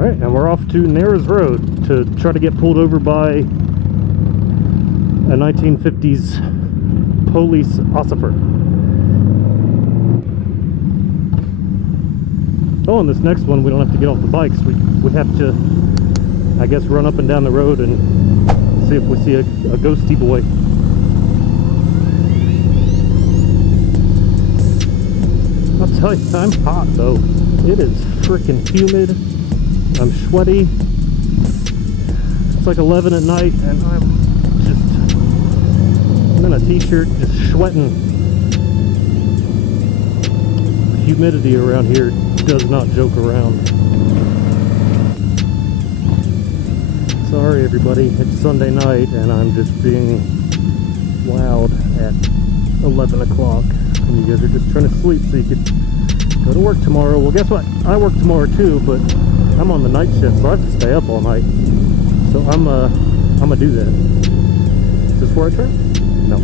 Alright, and we're off to Nares Road to try to get pulled over by a 1950s police officer. Oh, and this next one we don't have to get off the bikes. We have to, I guess, run up and down the road and see if we see a ghosty boy. I'll tell you, I'm hot though. It is freaking humid. I'm sweaty. It's like 11 at night and I'm in a t-shirt just sweating. The humidity around here does not joke around. Sorry everybody, it's Sunday night and I'm just being loud at 11 o'clock and you guys are just trying to sleep so you could go to work tomorrow. Well, guess what? I work tomorrow too, but I'm on the night shift, so I have to stay up all night. So I'm gonna do that. Is this where I turn? No.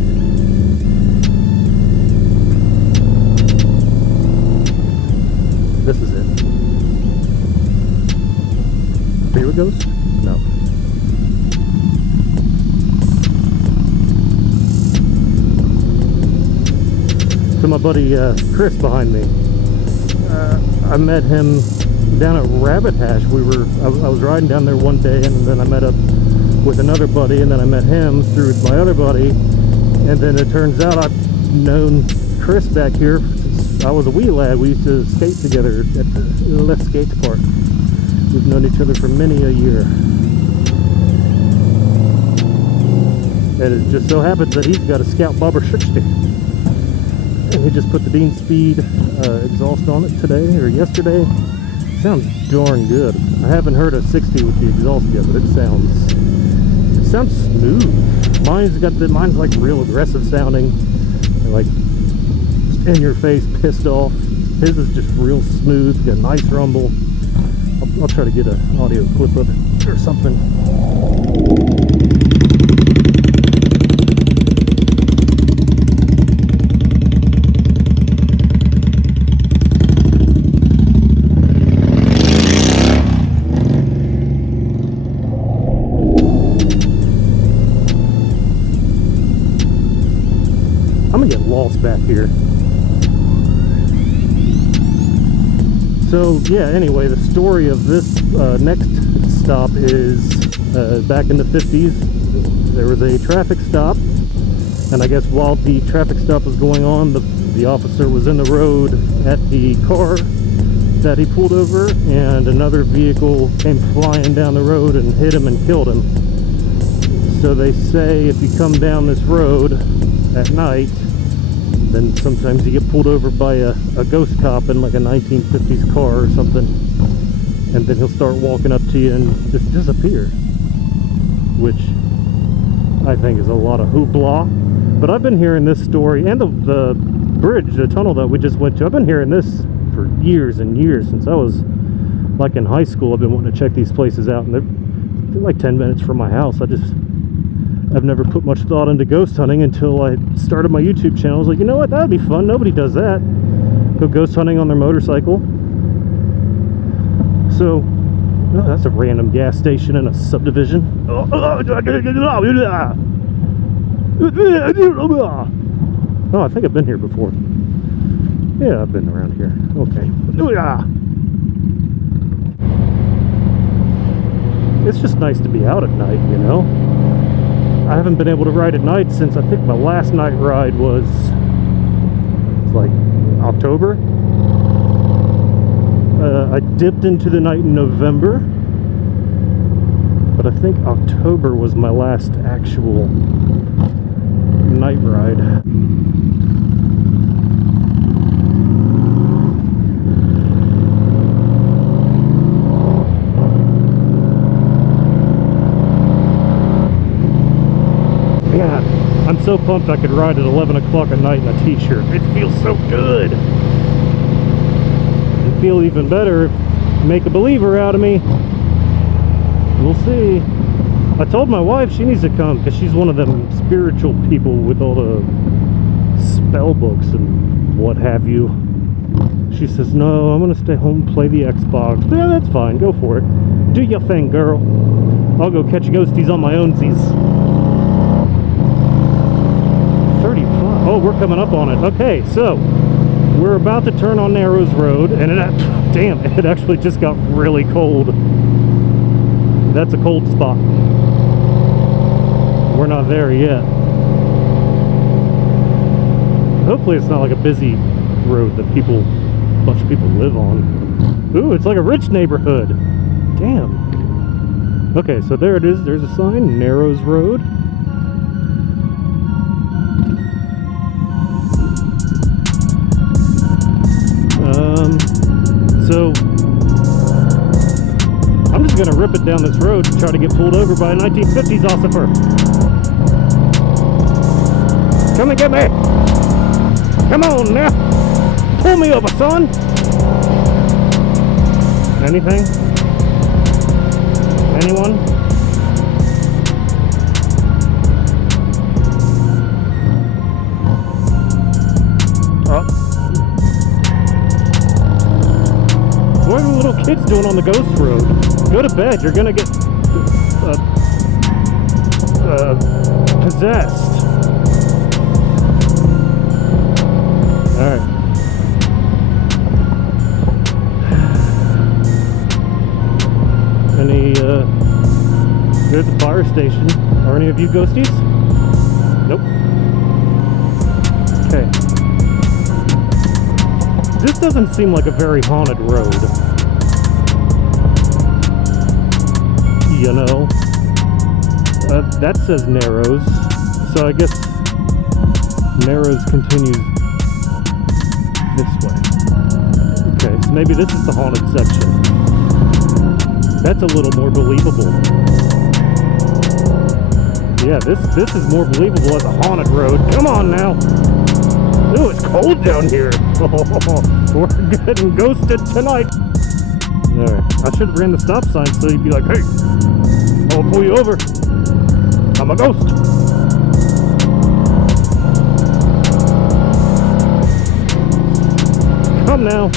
This is it. Here it goes? No. So my buddy Chris behind me, I met him down at Rabbit Hash. I was riding down there one day and then I met up with another buddy and then I met him through my other buddy, and then it turns out I've known Chris back here since I was a wee lad. We used to skate together at the left skate park. We've known each other for many a year. And it just so happens that he's got a Scout Bobber Shook stick. And he just put the Dean Speed exhaust on it today or yesterday. It sounds darn good. I haven't heard a 60 with the exhaust yet, but it sounds smooth. Mine's like real aggressive sounding, and like in your face, pissed off. His is just real smooth, got a nice rumble. I'll try to get an audio clip of it or something. I'm gonna get lost back here. So yeah, anyway, the story of this next stop is back in the 50s. There was a traffic stop, and I guess while the traffic stop was going on, the officer was in the road at the car that he pulled over, and another vehicle came flying down the road and hit him and killed him. So they say if you come down this road at night, then sometimes you get pulled over by a ghost cop in like a 1950s car or something, and then he'll start walking up to you and just disappear, which I think is a lot of hoopla. But I've been hearing this story, and the bridge, the tunnel that we just went to, I've been hearing this for years and years. Since I was like in high school, I've been wanting to check these places out, and they're like 10 minutes from my house. I've never put much thought into ghost hunting until I started my YouTube channel. I was like, you know what, that'd be fun. Nobody does that. Go ghost hunting on their motorcycle. So, oh, that's a random gas station in a subdivision. Oh, I think I've been here before. Yeah, I've been around here. Okay. It's just nice to be out at night, you know? I haven't been able to ride at night since I think my last night ride was like October. I dipped into the night in November, but I think October was my last actual night ride. Yeah, I'm so pumped I could ride at 11 o'clock at night in a t-shirt. It feels so good. It'd feel even better if make a believer out of me. We'll see. I told my wife she needs to come because she's one of them spiritual people with all the spell books and what have you. She says, no, I'm going to stay home and play the Xbox. Yeah, that's fine. Go for it. Do your thing, girl. I'll go catch ghosties on my ownsies. 35. Oh, we're coming up on it. Okay, so we're about to turn on Narrows Road, and damn, it actually just got really cold. That's a cold spot. We're not there yet. Hopefully it's not like a busy road that a bunch of people live on. Ooh, it's like a rich neighborhood. Damn. Okay, so there it is. There's a sign, Narrows Road. So I'm just gonna rip it down this road and try to get pulled over by a 1950s ossifer. Come and get me! Come on now! Pull me over, son! Anything? Anyone? Oh. What are the little kids doing on the ghost road? Go to bed, you're gonna get possessed. Alright. There's the fire station. Are any of you ghosties? Nope. Okay. This doesn't seem like a very haunted road. You know? That says Narrows. So I guess Narrows continues this way. Okay, so maybe this is the haunted section. That's a little more believable. Yeah, this is more believable as a haunted road. Come on now. Ooh, it's cold down here. Oh, we're getting ghosted tonight. Alright, I should have ran the stop sign so you'd be like, hey, I'll pull you over. I'm a ghost. Come now.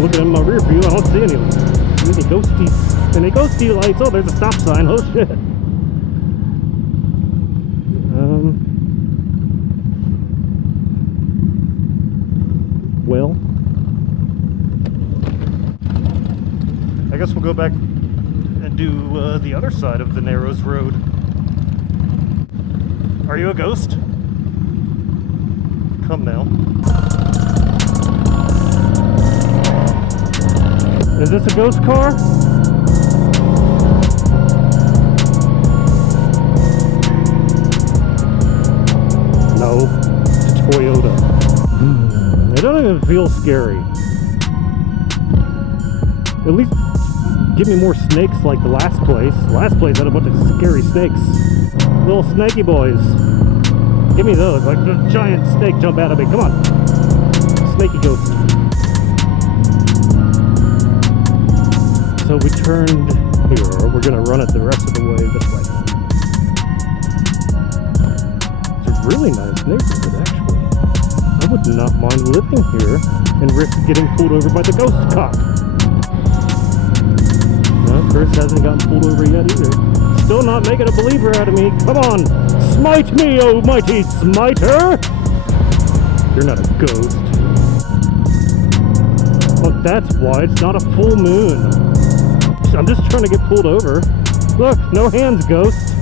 Looking in my rear view, I don't see any ghosties. Any ghosty lights. Oh, there's a stop sign. Oh shit. Well, I guess we'll go back and do the other side of the Narrows Road. Are you a ghost? Come now. Is this a ghost car? No, it's a Toyota. They don't even feel scary. At least give me more snakes like the last place. The last place had a bunch of scary snakes. Little snaky boys. Give me those. Like a giant snake jump out of me. Come on. Snaky ghost. So we turned here. We're going to run it the rest of the way this way. It's a really nice neighborhood, actually. I would not mind living here and risk getting pulled over by the ghost cop. No, Chris hasn't gotten pulled over yet either. Still not making a believer out of me. Come on, smite me, oh mighty smiter! You're not a ghost. Oh, that's why it's not a full moon. I'm just trying to get pulled over. Look, no hands, ghost.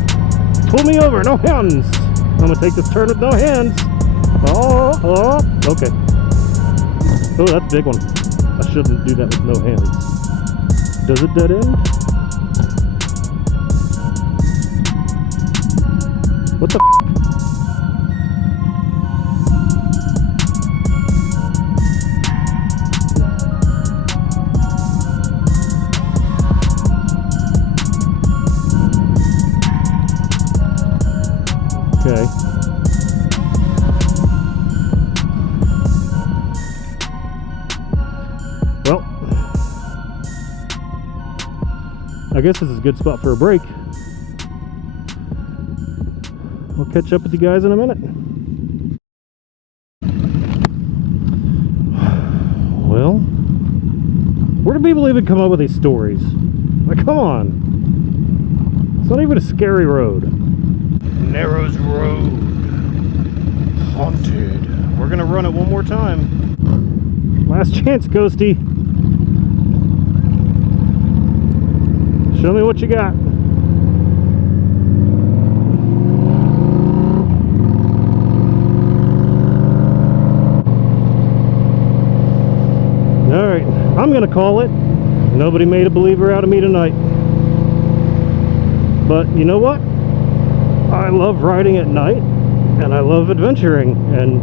Pull me over, no hands. I'm gonna take this turn with no hands. Oh, okay. Oh, that's a big one. I shouldn't do that with no hands. Does it dead end? What the Okay. Well, I guess this is a good spot for a break. I'll catch up with you guys in a minute. Well, where do people even come up with these stories? Like, come on. It's not even a scary road. Narrows Road. Haunted. We're gonna run it one more time. Last chance, Ghosty. Show me what you got. Alright, I'm gonna call it. Nobody made a believer out of me tonight. But you know what? I love riding at night, and I love adventuring, and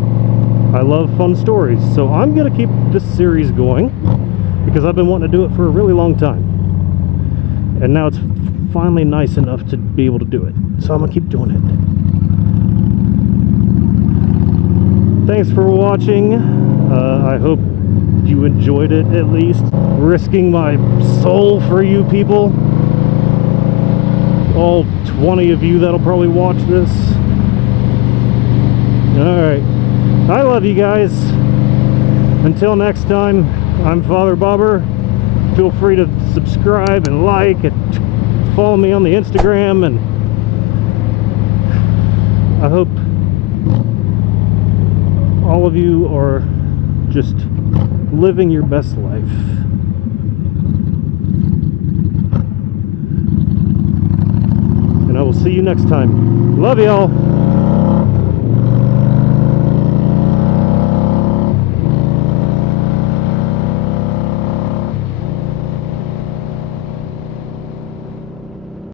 I love fun stories. So I'm gonna keep this series going because I've been wanting to do it for a really long time. And now it's finally nice enough to be able to do it. So I'm gonna keep doing it. Thanks for watching. I hope you enjoyed it, at least. Risking my soul for you people. All 20 of you that'll probably watch this. Alright. I love you guys. Until next time, I'm Father Bobber. Feel free to subscribe and like and follow me on the Instagram, and I hope all of you are just living your best life. And I will see you next time. Love y'all.